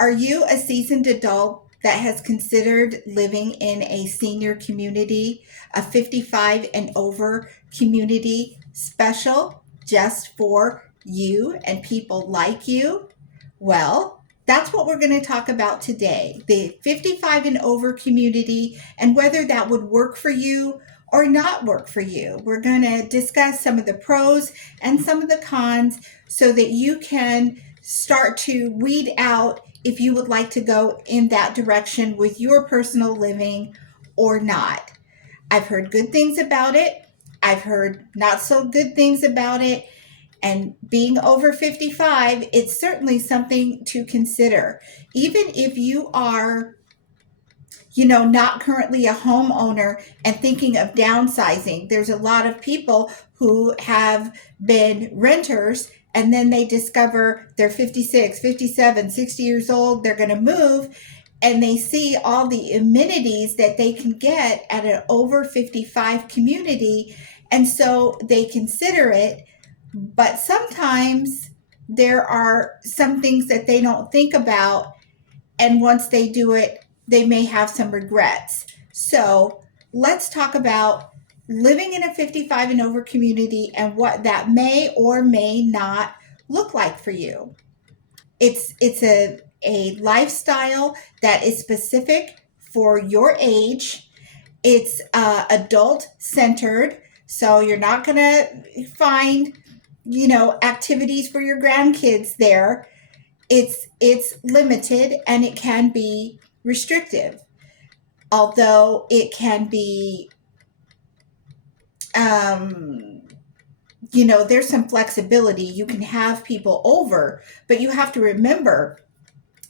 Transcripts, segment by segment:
Are you a seasoned adult that has considered living in a senior community, a 55 and over community special just for you and people like you? Well, that's what we're going to talk about today, the 55 and over community and whether that would work for you or not work for you. We're going to discuss some of the pros and some of the cons so that you can start to weed out if you would like to go in that direction with your personal living or not. I've heard good things about it. I've heard not so good things about it. And being over 55, it's certainly something to consider. Even if you are, not currently a homeowner and thinking of downsizing, there's a lot of people who have been renters and then they discover they're 56, 57, 60 years old, they're going to move and they see all the amenities that they can get at an over 55 community. And so they consider it, but sometimes there are some things that they don't think about. And once they do it, they may have some regrets. So let's talk about living in a 55 and over community and what that may or may not look like for you. It's a lifestyle that is specific for your age. It's adult centered, so you're not going to find activities for your grandkids there. It's limited and it can be restrictive, although it can be um, there's some flexibility. You can have people over, but you have to remember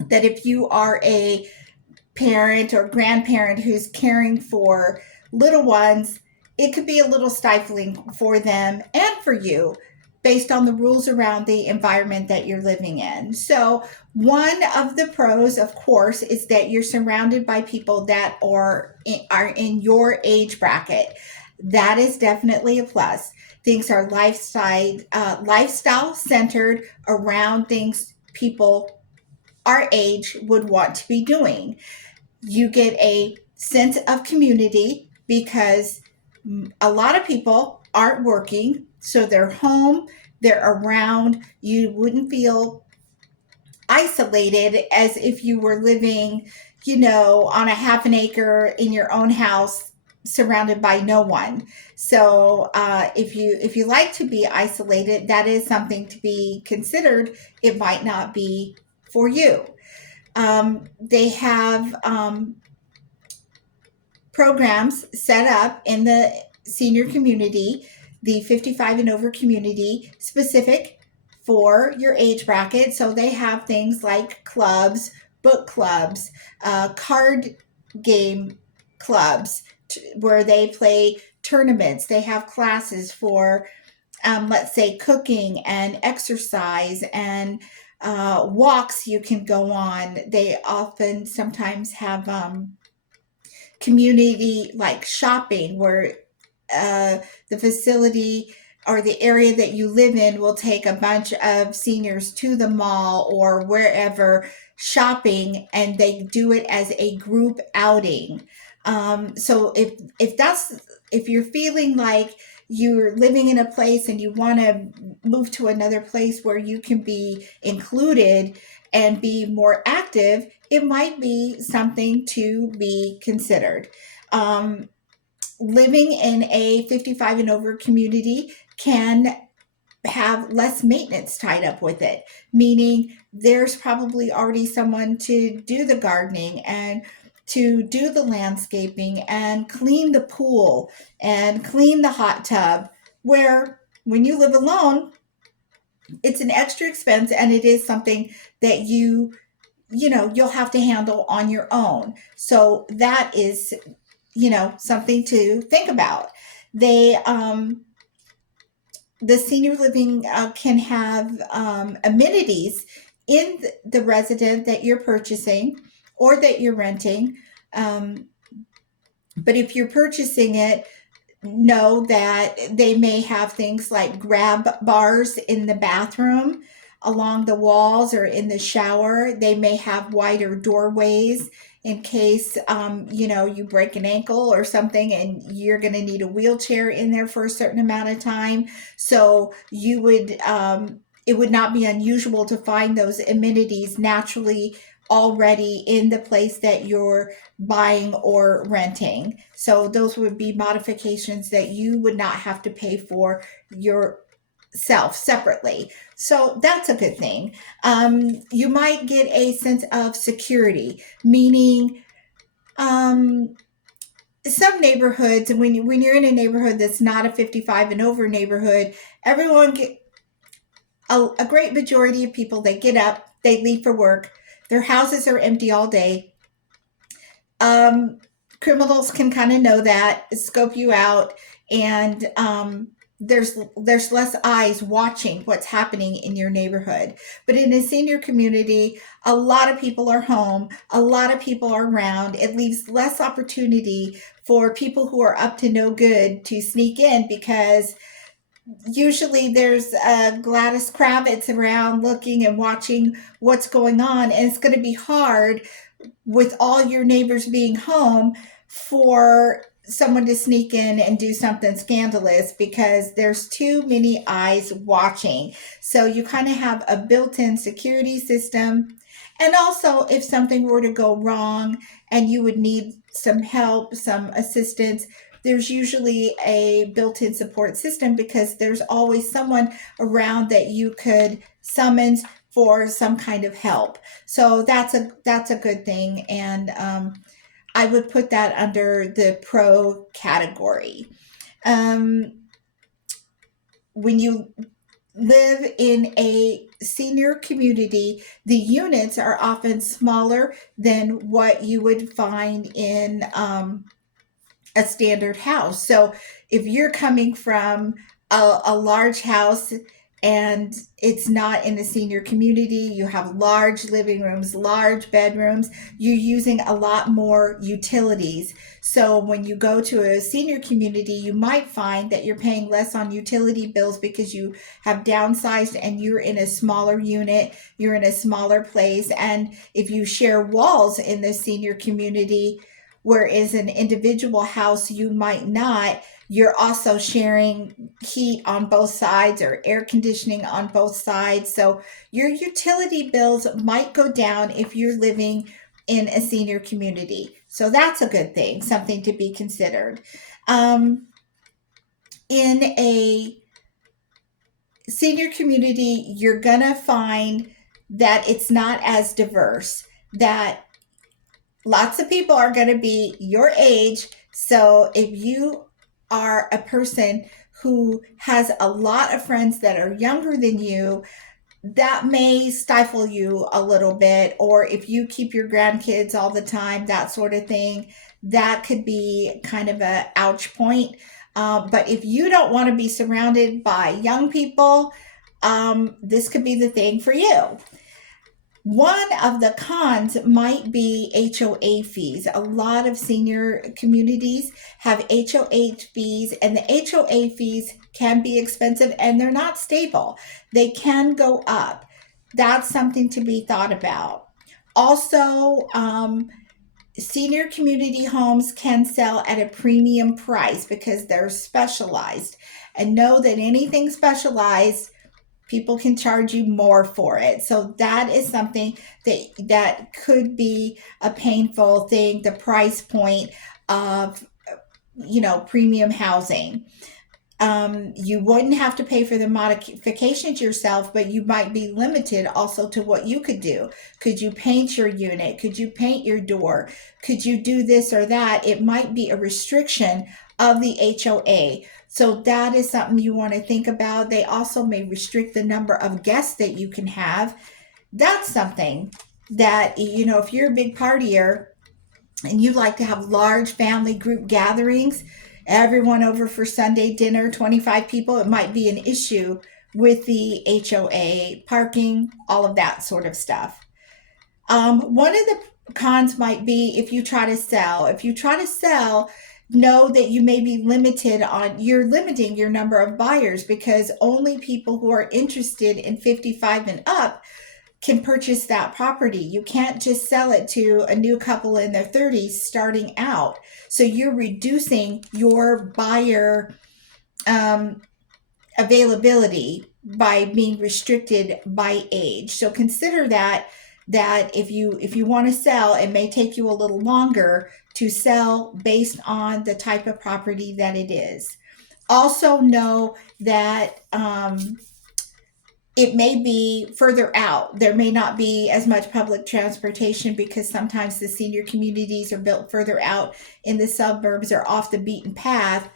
that if you are a parent or grandparent who's caring for little ones, it could be a little stifling for them and for you based on the rules around the environment that you're living in. So, one of the pros, of course, is that you're surrounded by people that are in your age bracket. That is definitely a plus. Things are lifestyle centered around things people our age would want to be doing. You get a sense of community because a lot of people aren't working, so they're home, they're around. You wouldn't feel isolated as if you were living, on a half an acre in your own house surrounded by no one. So if you like to be isolated, that is something to be considered. It might not be for you. They have programs set up in the senior community, the 55 and over community, specific for your age bracket. So they have things like clubs, book clubs, card game clubs where they play tournaments. They have classes for, let's say, cooking and exercise and walks you can go on. They often sometimes have community like shopping where the facility or the area that you live in will take a bunch of seniors to the mall or wherever shopping, and they do it as a group outing. So if you're feeling like you're living in a place and you want to move to another place where you can be included and be more active, it might be something to be considered. Um, Living in a 55 and over community can have less maintenance tied up with it, meaning there's probably already someone to do the gardening and to do the landscaping and clean the pool and clean the hot tub. Where when you live alone, it's an extra expense and it is something that you'll have to handle on your own. So that is something to think about. They The senior living can have amenities in the resident that you're purchasing or that you're renting. Um, but if you're purchasing it, know that they may have things like grab bars in the bathroom. along the walls or in the shower. They may have wider doorways in case, you break an ankle or something and you're going to need a wheelchair in there for a certain amount of time. So it would not be unusual to find those amenities naturally already in the place that you're buying or renting. So those would be modifications that you would not have to pay for yourself separately. So that's a good thing. You might get a sense of security, meaning some neighborhoods, when you're in a neighborhood that's not a 55 and over neighborhood, everyone get a great majority of people, they get up, they leave for work, their houses are empty all day. um, Criminals can kind of know that, scope you out, and there's less eyes watching what's happening in your neighborhood. But in a senior community, a lot of people are home, a lot of people are around. It leaves less opportunity for people who are up to no good to sneak in, because usually there's Gladys Kravitz around looking and watching what's going on, and it's going to be hard with all your neighbors being home for someone to sneak in and do something scandalous, because there's too many eyes watching. So you kind of have a built-in security system. And also, if something were to go wrong and you would need some help, some assistance, there's usually a built-in support system, because there's always someone around that you could summons for some kind of help. So that's a good thing, and I would put that under the pro category. Um, when you live in a senior community, the units are often smaller than what you would find in a standard house. So if you're coming from a large house and it's not in a senior community, you have large living rooms, large bedrooms, you're using a lot more utilities. So when you go to a senior community, you might find that you're paying less on utility bills because you have downsized and you're in a smaller unit, you're in a smaller place. And if you share walls in the senior community, whereas an individual house you might not, you're also sharing heat on both sides or air conditioning on both sides. So your utility bills might go down if you're living in a senior community. So that's a good thing, something to be considered. In a senior community, you're going to find that it's not as diverse, that lots of people are going to be your age. So if you are a person who has a lot of friends that are younger than you, that may stifle you a little bit. Or if you keep your grandkids all the time, that sort of thing, that could be kind of a ouch point. But if you don't want to be surrounded by young people, this could be the thing for you. One of the cons might be HOA fees. A lot of senior communities have HOA fees, and the HOA fees can be expensive and they're not stable. They can go up. That's something to be thought about. Also, senior community homes can sell at a premium price because they're specialized. And know that anything specialized, people can charge you more for it. So that is something that could be a painful thing, the price point of premium housing. You wouldn't have to pay for the modifications yourself, but you might be limited also to what you could do. Could you paint your unit? Could you paint your door? Could you do this or that? It might be a restriction of the HOA. So that is something you want to think about. They also may restrict the number of guests that you can have. That's something that, if you're a big partier and you like to have large family group gatherings, everyone over for Sunday dinner, 25 people, it might be an issue with the HOA, parking, all of that sort of stuff. One of the cons might be if you try to sell. If you try to sell, know that you may be you're limiting your number of buyers because only people who are interested in 55 and up can purchase that property. You can't just sell it to a new couple in their 30s starting out. So you're reducing your buyer um, availability by being restricted by age. So consider that if you want to sell, it may take you a little longer to sell based on the type of property that it is. Also know that it may be further out. There may not be as much public transportation because sometimes the senior communities are built further out in the suburbs or off the beaten path.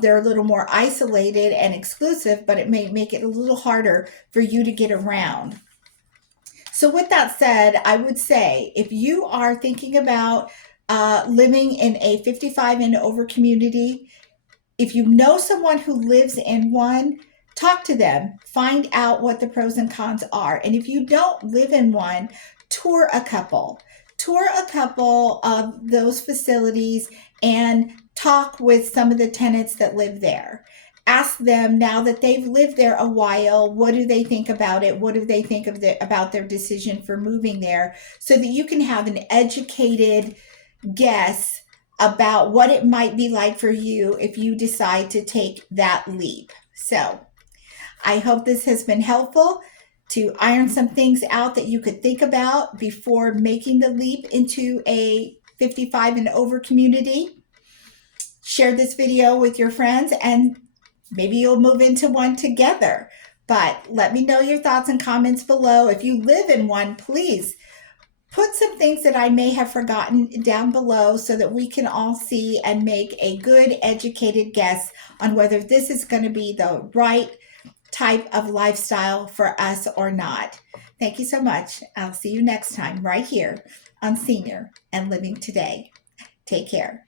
They're a little more isolated and exclusive, but it may make it a little harder for you to get around. So, with that said, I would say if you are thinking about living in a 55 and over community, if you know someone who lives in one, talk to them, find out what the pros and cons are. And if you don't live in one, tour a couple. Tour a couple of those facilities and talk with some of the tenants that live there. Ask them, now that they've lived there a while, what do they think about it? What do they think about their decision for moving there, so that you can have an educated guess about what it might be like for you if you decide to take that leap. So I hope this has been helpful to iron some things out that you could think about before making the leap into a 55 and over community. Share this video with your friends and maybe you'll move into one together. But let me know your thoughts and comments below. If you live in one, please put some things that I may have forgotten down below so that we can all see and make a good educated guess on whether this is going to be the right type of lifestyle for us or not. Thank you so much. I'll see you next time right here on Senior and Living Today. Take care.